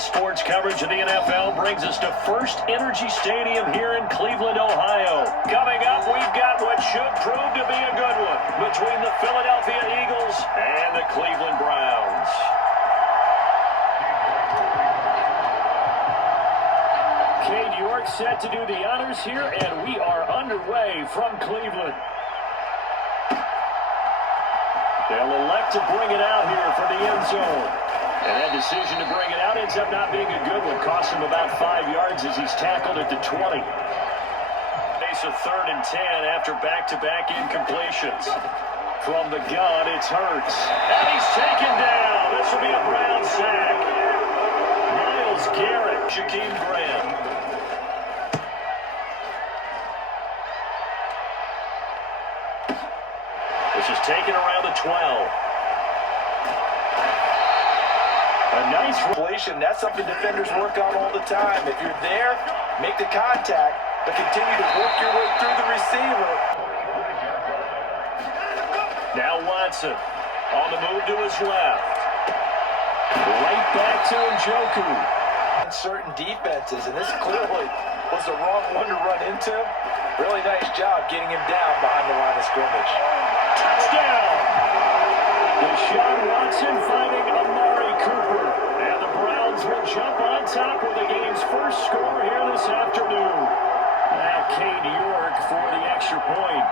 Today's sports coverage of the NFL brings us to First Energy Stadium here in Cleveland, Ohio. Coming up, we've got what should prove to be a good one between the Philadelphia Eagles and the Cleveland Browns. Cade York set to do the honors here, and we are underway from Cleveland. They'll elect to bring it out here from the end zone. And that decision to bring it out ends up not being a good one. Cost him about 5 yards as he's tackled at the 20. Face of 3rd and 10 after back-to-back incompletions. From the gun, it's Hurts. And he's taken down. This will be a Brown sack. Myles Garrett, Shaquem Graham. This is taken around the 12. A nice relation. That's something defenders work on all the time. If you're there, make the contact, but continue to work your way through the receiver. Now Watson on the move to his left. Right back to Njoku. Certain defenses, and this clearly was the wrong one to run into. Really nice job getting him down behind the line of scrimmage. Touchdown! Deshaun Watson finding Amari Cooper. And the Browns will jump on top with the game's first score here this afternoon. Now Cade York for the extra point.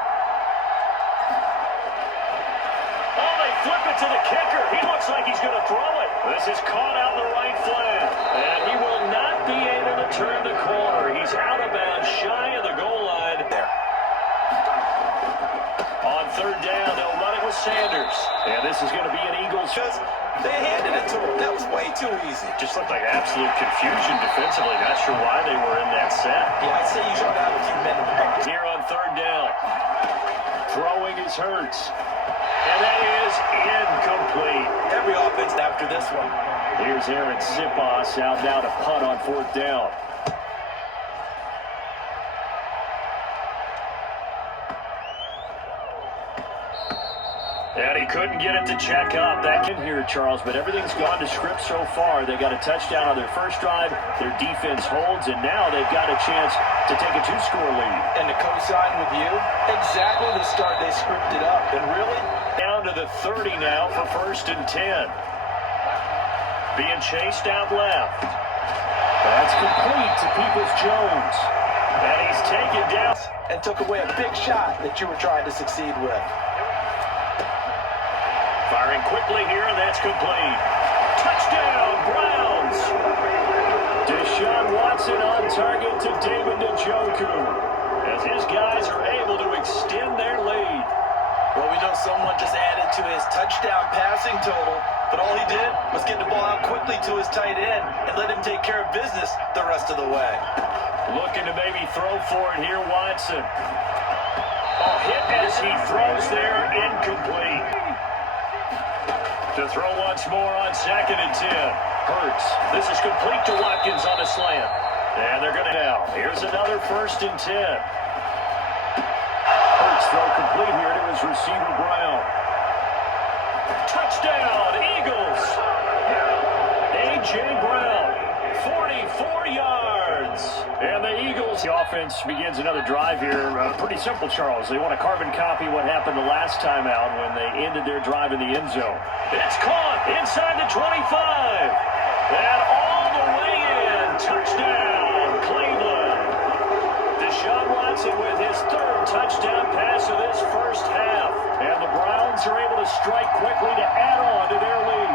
Oh, they flip it to the kicker. He looks like he's going to throw it. This is caught out in the right flat. And he will not be able to turn the corner. He's out of bounds, shy of the goal line. There. On 3rd down, they'll run it with Sanders. And this is going to be an Eagles. They handed it to him. That was way too easy. Just looked like absolute confusion defensively. Not sure why they were in that set. Yeah, I'd say you should have a few men in the box. Here on 3rd down. Throwing is Hurts. And that is incomplete. Every offense after this one. Here's Aaron Sipos out now to punt on 4th down. And he couldn't get it to check up. That in here, Charles, but everything's gone to script so far. They got a touchdown on their first drive. Their defense holds, and now they've got a chance to take a 2-score lead. And to co-sign with you, exactly the start they scripted up. And really, down to the 30 now for 1st and 10. Being chased out left. That's complete to Peoples-Jones. And he's taken down. And took away a big shot that you were trying to succeed with. Firing quickly here, and that's complete. Touchdown, Browns! Deshaun Watson on target to David Njoku. As his guys are able to extend their lead. Well, we know someone just added to his touchdown passing total, but all he did was get the ball out quickly to his tight end and let him take care of business the rest of the way. Looking to maybe throw for it here, Watson. A hit as he throws there, incomplete. To throw once more on 2nd and 10. Hurts. This is complete to Watkins on a slant. And they're going to now. Here's another 1st and 10. Hurts throw complete here to his receiver, Brown. Touchdown, Eagles. A.J. Brown, 44 yards. And the Eagles. The offense begins another drive here. Pretty simple, Charles. They want to carbon copy what happened the last time out when they ended their drive in the end zone. It's caught inside the 25. And all the way in. Touchdown, Cleveland. Deshaun Watson with his 3rd touchdown pass of this first half. And the Browns are able to strike quickly to add on to their lead.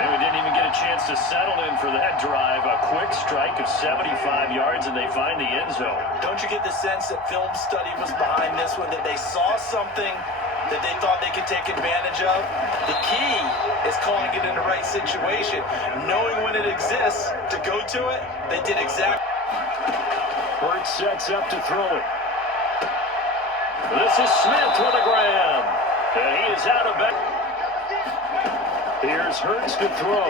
And we didn't even get a chance to settle in for that drive. A quick strike of 75 yards, and they find the end zone. Don't you get the sense that film study was behind this one, that they saw something that they thought they could take advantage of? The key is calling it in the right situation. Knowing when it exists to go to it, they did exactly. Hurts sets up to throw it. This is Smith with a grab. And he is out of bounds. Here's Hurts to throw.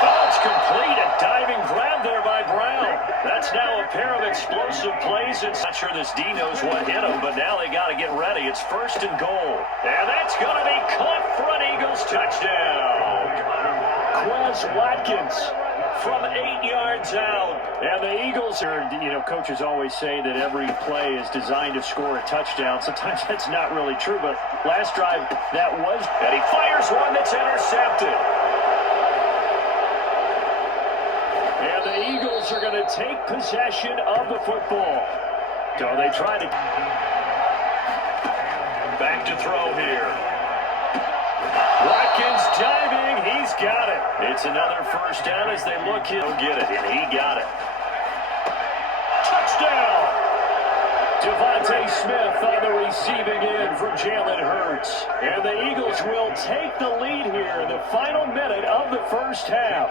Oh, it's complete. A diving grab there by Brown. That's now a pair of explosive plays. It's not sure this D knows what hit him, but now they got to get ready. It's 1st and goal. And that's going to be caught for an Eagles touchdown. has Watkins from 8 yards out. And the Eagles are, coaches always say that every play is designed to score a touchdown. Sometimes that's not really true, but last drive that was. And he fires one that's intercepted. And the Eagles are going to take possession of the football. So they try to. Back to throw here. Watkins diving. He's got it. It's another first down as they look. He'll get it, and he got it. Touchdown! Devontae Smith on the receiving end for Jalen Hurts. And the Eagles will take the lead here in the final minute of the first half.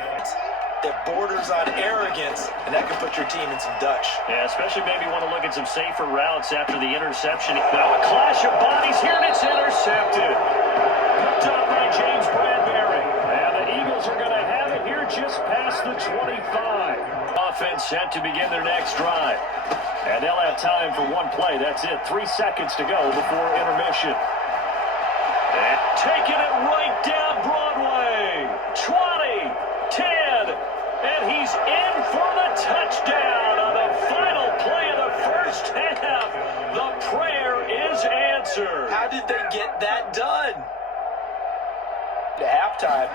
That borders on arrogance, and that can put your team in some Dutch. Yeah, especially maybe want to look at some safer routes after the interception. Now a clash of bodies here, and it's intercepted. Picked up by James Bradbury. And the Eagles are going to have it here just past the 25. Offense set to begin their next drive. And they'll have time for one play. That's it. 3 seconds to go before intermission. And taking it right down Broadway. 20, 10, and he's in for the touchdown on the final play of the first half. The prayer is answered. How did they get that done? At halftime,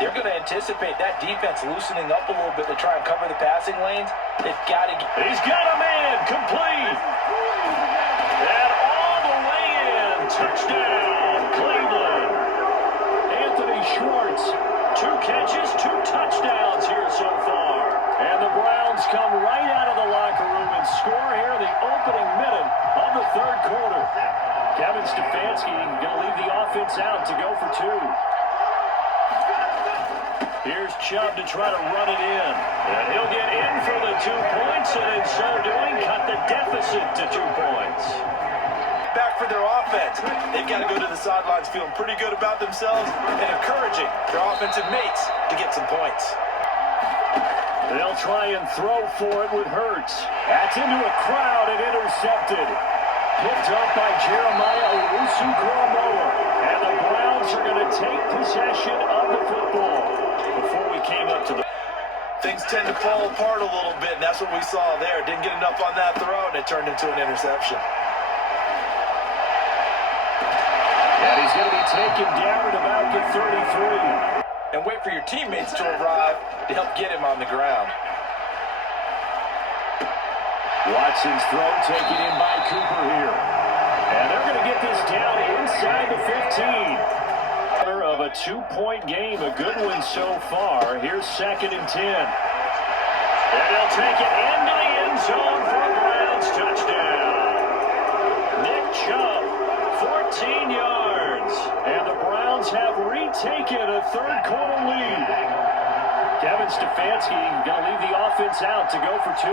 they're going to anticipate that defense loosening up a little bit to try and cover the passing lanes. They've got to get. He's got a man complete. And all the way in. Touchdown, Cleveland. Anthony Schwartz. 2 catches, 2 touchdowns here so far. And the Browns come right out of the locker room and score here in the opening minute of the third quarter. Kevin Stefanski going to leave the offense out to go for 2. Here's Chubb to try to run it in. And he'll get in for the 2 points, and in so doing, cut the deficit to 2 points. Back for their offense. They've got to go to the sidelines feeling pretty good about themselves and encouraging their offensive mates to get some points. They'll try and throw for it with Hurts. That's into a crowd and intercepted. Picked up by Jeremiah Owusu-Koramoah. And the Browns are going to take possession of the football. Before we came up to the... Things tend to fall apart a little bit, and that's what we saw there. Didn't get enough on that throw, and it turned into an interception. And he's going to be taken down at about the 33. And wait for your teammates to arrive to help get him on the ground. Watson's throw taken in by Cooper here. And they're going to get this down inside the 15. Of a 2-point game, a good one so far. Here's 2nd and 10. And they'll take it into the end zone for a Browns touchdown. Nick Chubb, 14 yards. And the Browns have retaken a third quarter lead. Kevin Stefanski going to leave the offense out to go for 2.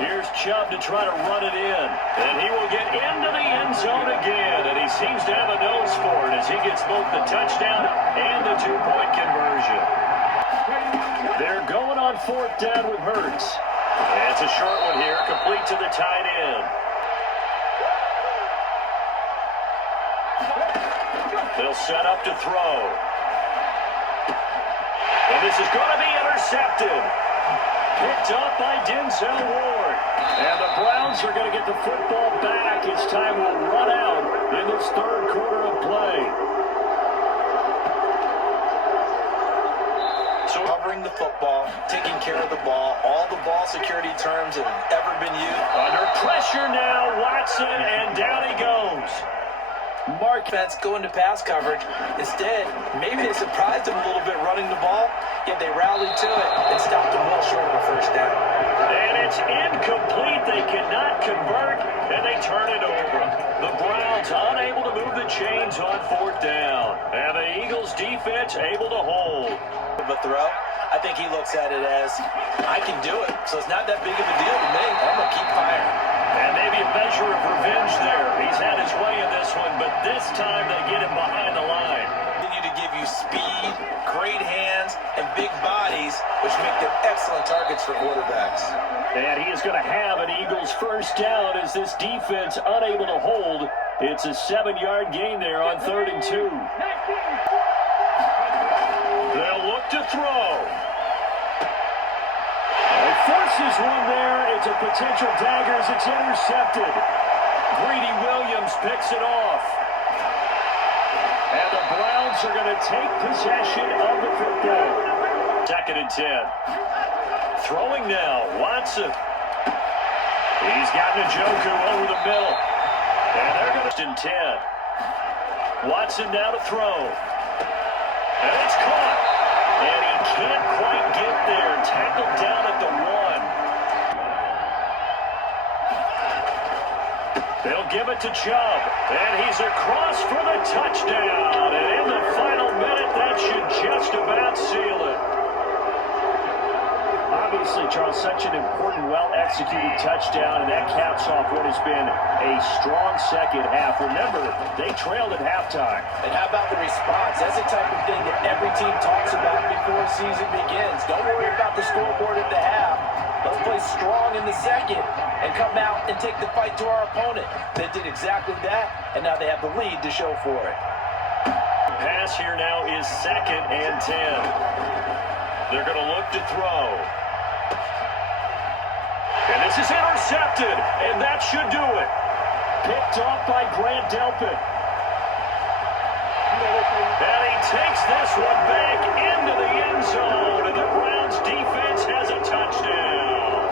Here's Chubb to try to run it in. And he will get into the end zone again. And he seems to have a nose for it as he gets both the touchdown and the 2-point conversion. They're going on 4th down with Hurts. And it's a short one here, complete to the tight end. They'll set up to throw. And this is going to be intercepted. Picked up by Denzel Ward. And the Browns are going to get the football back as time will run out in this third quarter of play. So covering the football, taking care of the ball, all the ball security terms that have ever been used. Under pressure now, Watson, and down he goes. Mark Fence going to pass coverage. Instead, maybe they surprised him a little bit running the ball, yet they rallied to it and stopped him well short of a first down. And it's incomplete. They cannot convert, and they turn it over. The Browns unable to move the chains on 4th down. And the Eagles defense able to hold. But throw, I think he looks at it as, I can do it, so it's not that big of a deal to me. I'm going to keep firing. And maybe a measure of revenge there. He's had his way in this one, but this time they get him behind the line. Continue to give you speed, great hands, and big bodies, which make them excellent targets for quarterbacks. And he is going to have an Eagles first down as this defense unable to hold. It's a 7-yard gain there on 3rd and 2. They'll look throw. He forces one there. It's a potential dagger as it's intercepted. Greedy Williams picks it off. And the Browns are going to take possession of the football. 2nd and 10. Throwing now, Watson. He's got Njoku over the middle. And they're going to 10. Watson now to throw. And it's caught. And he can't quite get there. Tackled down at the 1. They'll give it to Chubb. And he's across for the touchdown. And in the final minute, that should just about seal it. Obviously, Charles, such an important, well-executed touchdown, and that caps off what has been a strong second half. Remember, they trailed at halftime. And how about the response? That's the type of thing that every team talks about before the season begins. Don't worry about the scoreboard at the half. Let's play strong in the second and come out and take the fight to our opponent. They did exactly that, and now they have the lead to show for it. Pass here now is 2nd and 10. They're going to look to throw. And this is intercepted, and that should do it. Picked off by Grant Delpit. And he takes this one back into the end zone, and the Browns defense has a touchdown.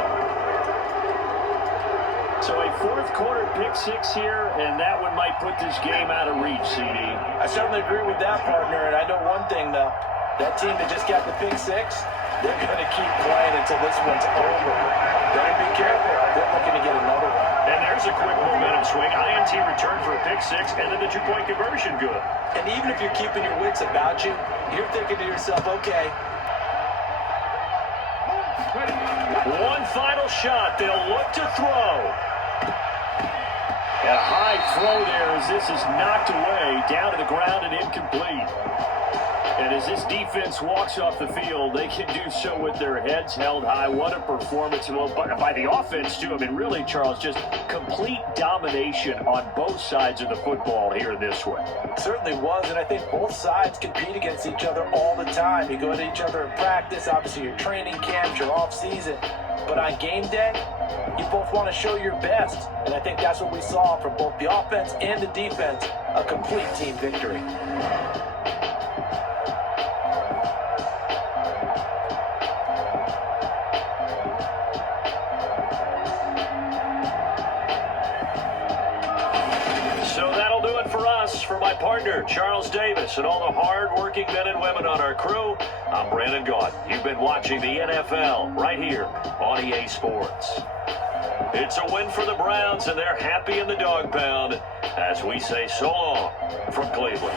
So a 4th quarter pick-6 here, and that one might put this game out of reach, CD. I certainly agree with that, partner, and I know one thing, though. That team that just got the pick-6, they're going to keep playing until this one's over. Better be careful. They're looking to get another one. And there's a quick momentum swing. INT return for a pick-6, and then the 2-point conversion good. And even if you're keeping your wits about you, you're thinking to yourself, okay. One final shot. They'll look to throw. A high throw there as this is knocked away, down to the ground and incomplete. And as this defense walks off the field, they can do so with their heads held high. What a performance by the offense, too. I mean, really, Charles, just complete domination on both sides of the football here in this one. It certainly was, and I think both sides compete against each other all the time. You go to each other in practice, obviously your training camps, your off-season. But on game day, you both want to show your best. And I think that's what we saw from both the offense and the defense, a complete team victory. For my partner, Charles Davis, and all the hard-working men and women on our crew, I'm Brandon Gaudin. You've been watching the NFL right here on EA Sports. It's a win for the Browns, and they're happy in the dog pound as we say so long from Cleveland.